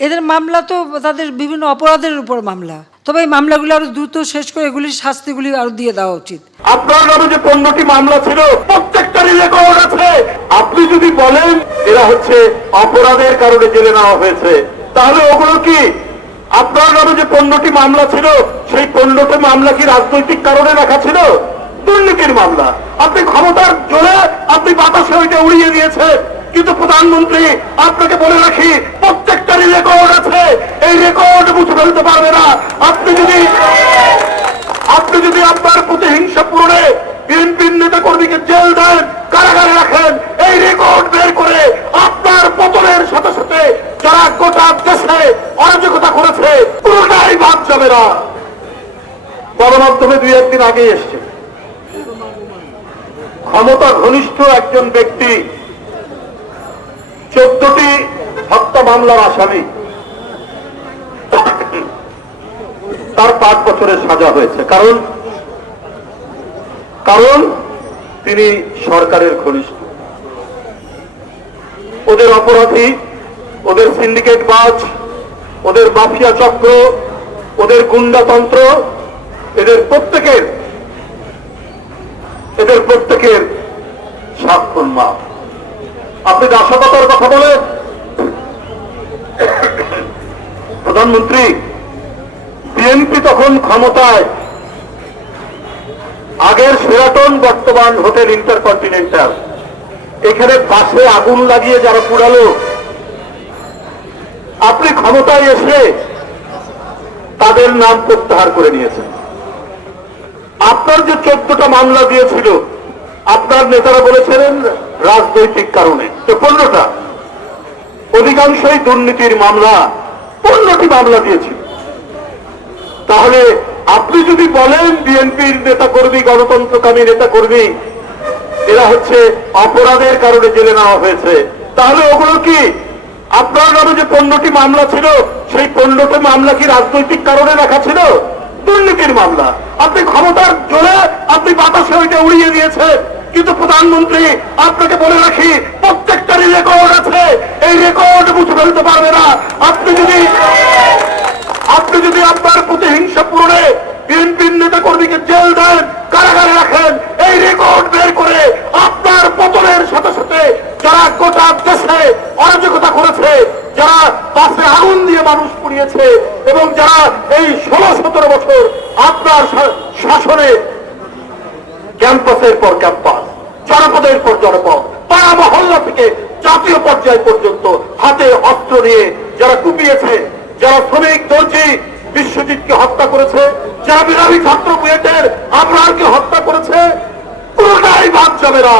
এদের মামলা তো তাদের বিভিন্ন অপরাধের উপর মামলা, তবে এই মামলাগুলো আরো দ্রুত শেষ করে এগুলির শাস্তিগুলি আরো দিয়ে দেওয়া উচিত। আপনার নামে যে 15টি মামলা ছিল প্রত্যেকটারই রেকর্ড আছে। আপনি যদি বলেন এরা হচ্ছে অপরাধের কারণে জেলে নেওয়া হয়েছে, তাহলে ওগুলো কি? আপনার নামে যে 15টি মামলা ছিল সেই 15টি মামলা কি রাজনৈতিক কারণে রাখা ছিল? দুর্নীতির মামলা। আপনি ক্ষমতার জোরে আপনি বাতাসে ওইটা উড়িয়ে দিয়েছেন, কিন্তু প্রধানমন্ত্রী আপনাকে বলে রাখি প্রত্যেকটারই রেকর্ড আছে। এই রেকর্ড মুছে ফেলতে পারবে না। আপনি যদি আপনার প্রতিহিংসা পূরণে বিএনপির নেতা কর্মীকে জেল দেন, কারাগারে রাখেন, এই রেকর্ড বের করে আপনার পতনের সাথে সাথে যারা গোটা দেশে অরাজকতা করেছে পুরোটাই বাদ যাবে না। গণমাধ্যমে 2-1 দিন আগে এসছে ক্ষমতা ঘনিষ্ঠ একজন ব্যক্তি 14টি হত্যা মামলার আসামি, তার 5 বছরের সাজা হয়েছে। কারণ তিনি সরকারের ঘনিষ্ঠ। ওদের অপরাধী, ওদের সিন্ডিকেট বাজ, ওদের মাফিয়া চক্র, ওদের গুন্ডাতন্ত্র, এদের প্রত্যেকের স্বাক্ষর মাপ। আপনি দাসতার কথা বলেন, প্রধানমন্ত্রী বিএনপি তখন ক্ষমতায়, আগের শেরাটন বর্তমান হোটেল ইন্টারকন্টিনেন্টাল, এখানে বাসে আগুন লাগিয়ে যারা পুরালো, আপনি ক্ষমতায় এসে তাদের নাম প্রত্যাহার করে নিয়েছেন। আপনার যে 14টা মামলা দিয়েছিল আপনার নেতারা বলেছিলেন রাজনৈতিক কারণে, তো 15টা অধিকাংশই দুর্নীতির মামলা, 15টি মামলা দিয়েছিল। তাহলে আপনি যদি বলেন বিএনপির নেতাকর্মী, গণতন্ত্রকামী নেতাকর্মী এরা হচ্ছে অপরাধের কারণে জেলে নেওয়া হয়েছে, তাহলে ওগুলো কি? আপনার নামে যে 15টি মামলা ছিল সেই 15টি মামলা কি রাজনৈতিক কারণে রাখা ছিল? দুর্নীতির মামলা। আপনি ক্ষমতার জোরে আপনি বাতাসে ওইটা উড়িয়ে দিয়েছেন, কিন্তু প্রধানমন্ত্রী আপনাকে বলে রাখি প্রত্যেকটারই রেকর্ড আছে। এই রেকর্ড মুছে ফেলতে পারবে না। আপনি যদি আপনার প্রতিহিংসা পূরণে বিএনপির নেতা কর্মীকে জেল দেন, কারাগারে রাখেন, এই রেকর্ড বের করে আপনার পতনের সাথে সাথে যারা গোটা দেশে অরাজকতা করেছে, যারা বাসে আগুন দিয়ে মানুষ পুড়িয়েছে, এবং যারা এই 16-17 বছর আপনার শাসনে ক্যাম্পাসের পর ক্যাম্পাস, জনপদের পর জনপদ, পাড়া মহল্লা থেকে জাতীয় পর্যায় পর্যন্ত হাতে অস্ত্র নিয়ে যারা কুপিয়েছে, যারা শ্রমিক দর্জি বিশ্বজিৎকে হত্যা করেছে, যারা বিরামী ছাত্র বুয়েটের আবরারকে হত্যা করেছে, পুরোটাই বাদ যাবে না।